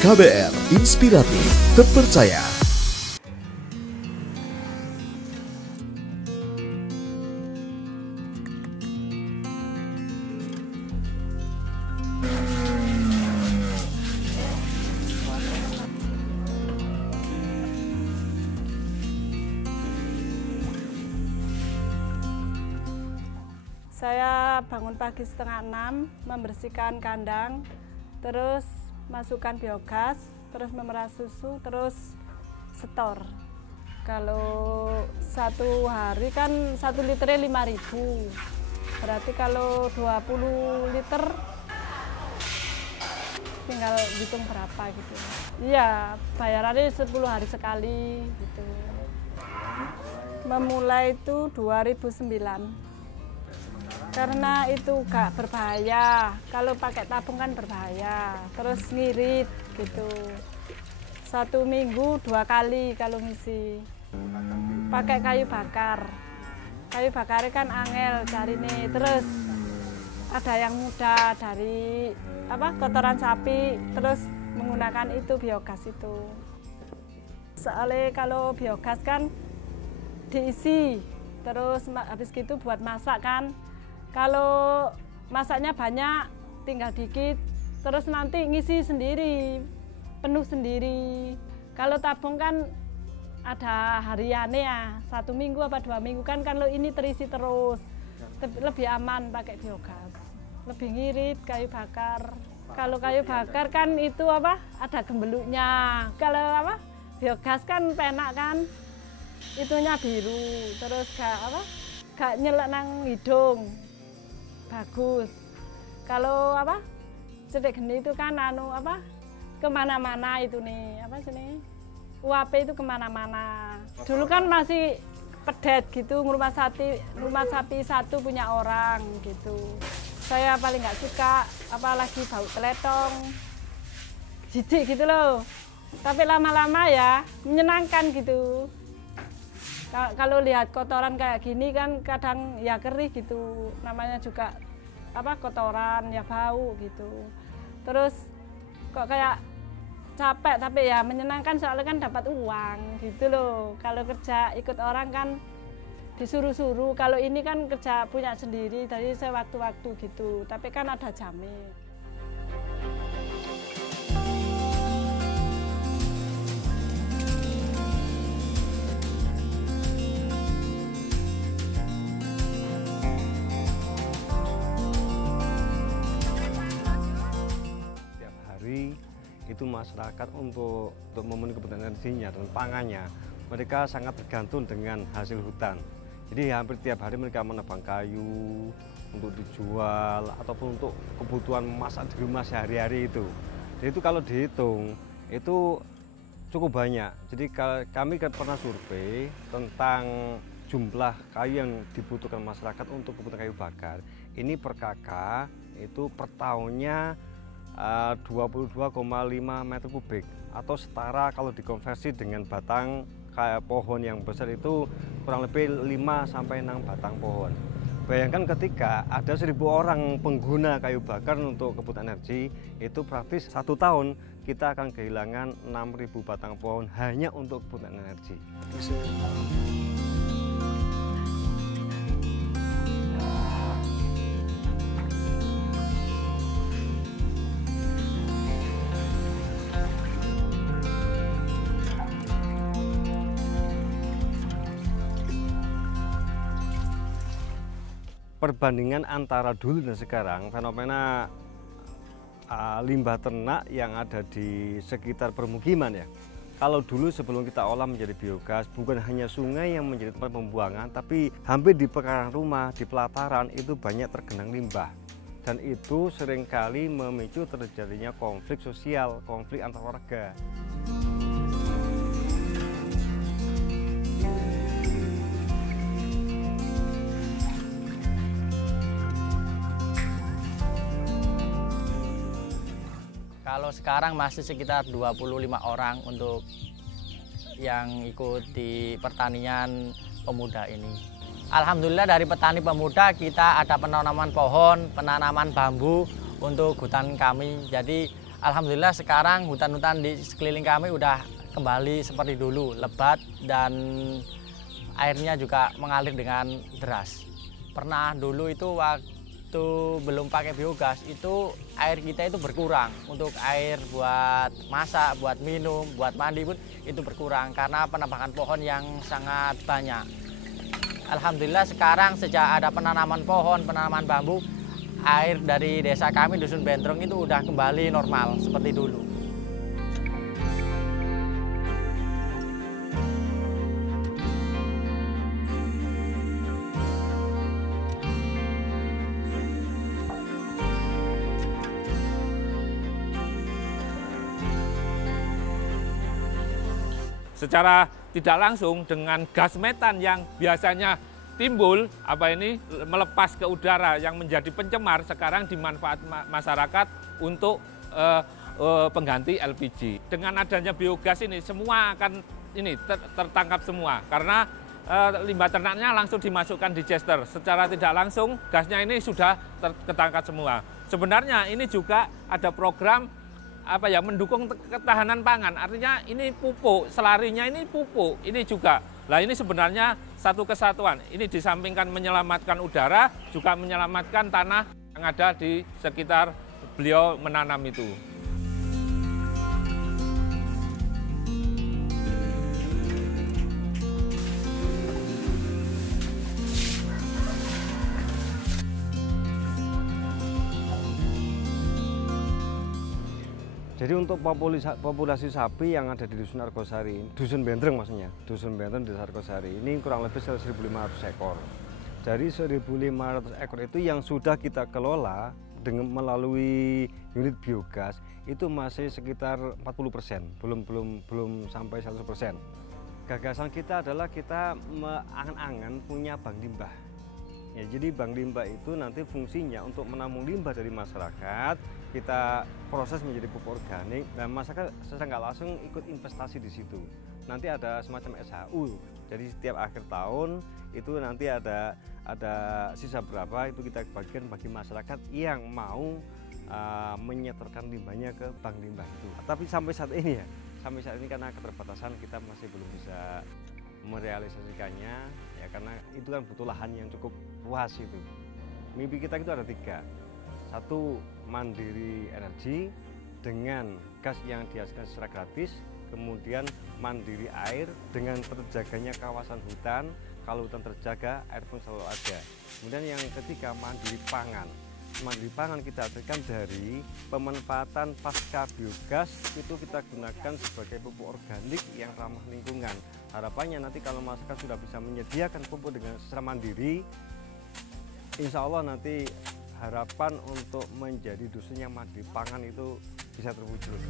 KBR Inspiratif, terpercaya. Saya bangun pagi 5:30, membersihkan kandang, terus masukkan biogas, terus memerah susu, terus setor. Kalau satu hari kan 1 liternya 5.000, berarti kalau 20 liter tinggal hitung berapa gitu. Iya, bayarannya 10 hari sekali gitu. Memulai itu 2009. Karena itu gak berbahaya, kalau pakai tabung kan berbahaya, terus ngirit gitu. 1 minggu 2 kali kalau ngisi. Pakai kayu bakar. Kayu bakarnya kan angel cari nih, terus ada yang mudah dari kotoran sapi, terus menggunakan itu biogas itu. Soalnya kalau biogas kan diisi, terus habis gitu buat masak kan. Kalau masaknya banyak, tinggal dikit, terus nanti ngisi sendiri, penuh sendiri. Kalau tabung kan ada hariannya ya, 1 minggu apa 2 minggu kan, kalau ini terisi terus. Lebih aman pakai biogas, lebih ngirit kayu bakar. Kalau kayu bakar kan itu ada gembeluknya. Kalau biogas kan penak kan, itunya biru, terus gak nyelek nang hidung. Bagus. Kalau cedek geni itu kan kemana-mana itu nih, UAP itu kemana-mana. Dulu kan masih pedet gitu, rumah sapi 1 punya orang gitu. Saya paling nggak suka, apalagi bau teletong, jijik gitu loh. Tapi lama-lama ya menyenangkan gitu. Kalau lihat kotoran kayak gini kan kadang ya perih gitu, namanya juga kotoran ya bau gitu. Terus kok kayak capek tapi ya menyenangkan soalnya kan dapat uang gitu loh. Kalau kerja ikut orang kan disuruh-suruh, kalau ini kan kerja punya sendiri dari sewaktu-waktu gitu, tapi kan ada jamnya. Itu masyarakat untuk memenuhi kebutuhan energinya dan pangannya, mereka sangat tergantung dengan hasil hutan. Jadi hampir tiap hari mereka menebang kayu untuk dijual ataupun untuk kebutuhan masak di rumah sehari-hari itu. Jadi itu kalau dihitung itu cukup banyak. Jadi kami pernah survei tentang jumlah kayu yang dibutuhkan masyarakat untuk kebutuhan kayu bakar. Ini per kakak itu per tahunnya 22,5 meter kubik, atau setara kalau dikonversi dengan batang kayak pohon yang besar itu kurang lebih 5-6 batang pohon. Bayangkan ketika ada 1.000 orang pengguna kayu bakar untuk kebutuhan energi, itu praktis 1 tahun kita akan kehilangan 6.000 batang pohon hanya untuk kebutuhan energi. Perbandingan antara dulu dan sekarang, fenomena limbah ternak yang ada di sekitar permukiman ya. Kalau dulu sebelum kita olah menjadi biogas, bukan hanya sungai yang menjadi tempat pembuangan, tapi hampir di pekarangan rumah, di pelataran itu banyak tergenang limbah. Dan itu seringkali memicu terjadinya konflik sosial, konflik antar warga. Kalau sekarang masih sekitar 25 orang untuk yang ikut di pertanian pemuda ini. Alhamdulillah dari petani pemuda kita ada penanaman pohon, penanaman bambu untuk hutan kami. Jadi alhamdulillah sekarang hutan-hutan di sekeliling kami udah kembali seperti dulu, lebat dan airnya juga mengalir dengan deras. Pernah dulu itu waktu belum pakai biogas itu air kita itu berkurang, untuk air buat masak, buat minum, buat mandi pun itu berkurang karena penebangan pohon yang sangat banyak. Alhamdulillah sekarang sejak ada penanaman pohon, penanaman bambu, air dari desa kami Dusun Bentrong itu udah kembali normal seperti dulu. Secara tidak langsung dengan gas metan yang biasanya timbul melepas ke udara yang menjadi pencemar, sekarang dimanfaatkan masyarakat untuk pengganti LPG. Dengan adanya biogas ini semua akan tertangkap semua karena limbah ternaknya langsung dimasukkan di digester. Secara tidak langsung gasnya ini sudah ketangkap semua. Sebenarnya ini juga ada program mendukung ketahanan pangan, artinya ini pupuk, selarinya ini pupuk, ini juga. Nah ini sebenarnya satu kesatuan, ini disampingkan menyelamatkan udara, juga menyelamatkan tanah yang ada di sekitar beliau menanam itu. Jadi untuk populasi sapi yang ada di Dusun Argosari, Dusun Bentreng maksudnya, Dusun Bentreng Desa Argosari ini kurang lebih 1.500 ekor. Dari 1.500 ekor itu yang sudah kita kelola dengan melalui unit biogas itu masih sekitar 40%, belum sampai 100%. Gagasan kita adalah kita angan-angan punya bank limbah. Ya, jadi bank limbah itu nanti fungsinya untuk menampung limbah dari masyarakat, kita proses menjadi pupuk organik, dan masyarakat secara nggak langsung ikut investasi di situ. Nanti ada semacam SHU, jadi setiap akhir tahun itu nanti ada sisa berapa itu kita bagikan bagi masyarakat yang mau menyetorkan limbahnya ke bank limbah itu. Tapi sampai saat ini karena keterbatasan kita masih belum bisa merealisasikannya, ya karena itu kan butuh lahan yang cukup luas itu. Mimpi kita itu ada 3. 1, mandiri energi dengan gas yang dihasilkan secara gratis, kemudian mandiri air dengan terjaganya kawasan hutan, kalau hutan terjaga air pun selalu ada. Kemudian yang ketiga, mandiri pangan. Mandiri pangan kita hasilkan dari pemanfaatan pasca biogas, itu kita gunakan sebagai pupuk organik yang ramah lingkungan. Harapannya nanti kalau masyarakat sudah bisa menyediakan pupuk dengan secara mandiri, insya Allah nanti harapan untuk menjadi dusun yang mandiri pangan itu bisa terwujud.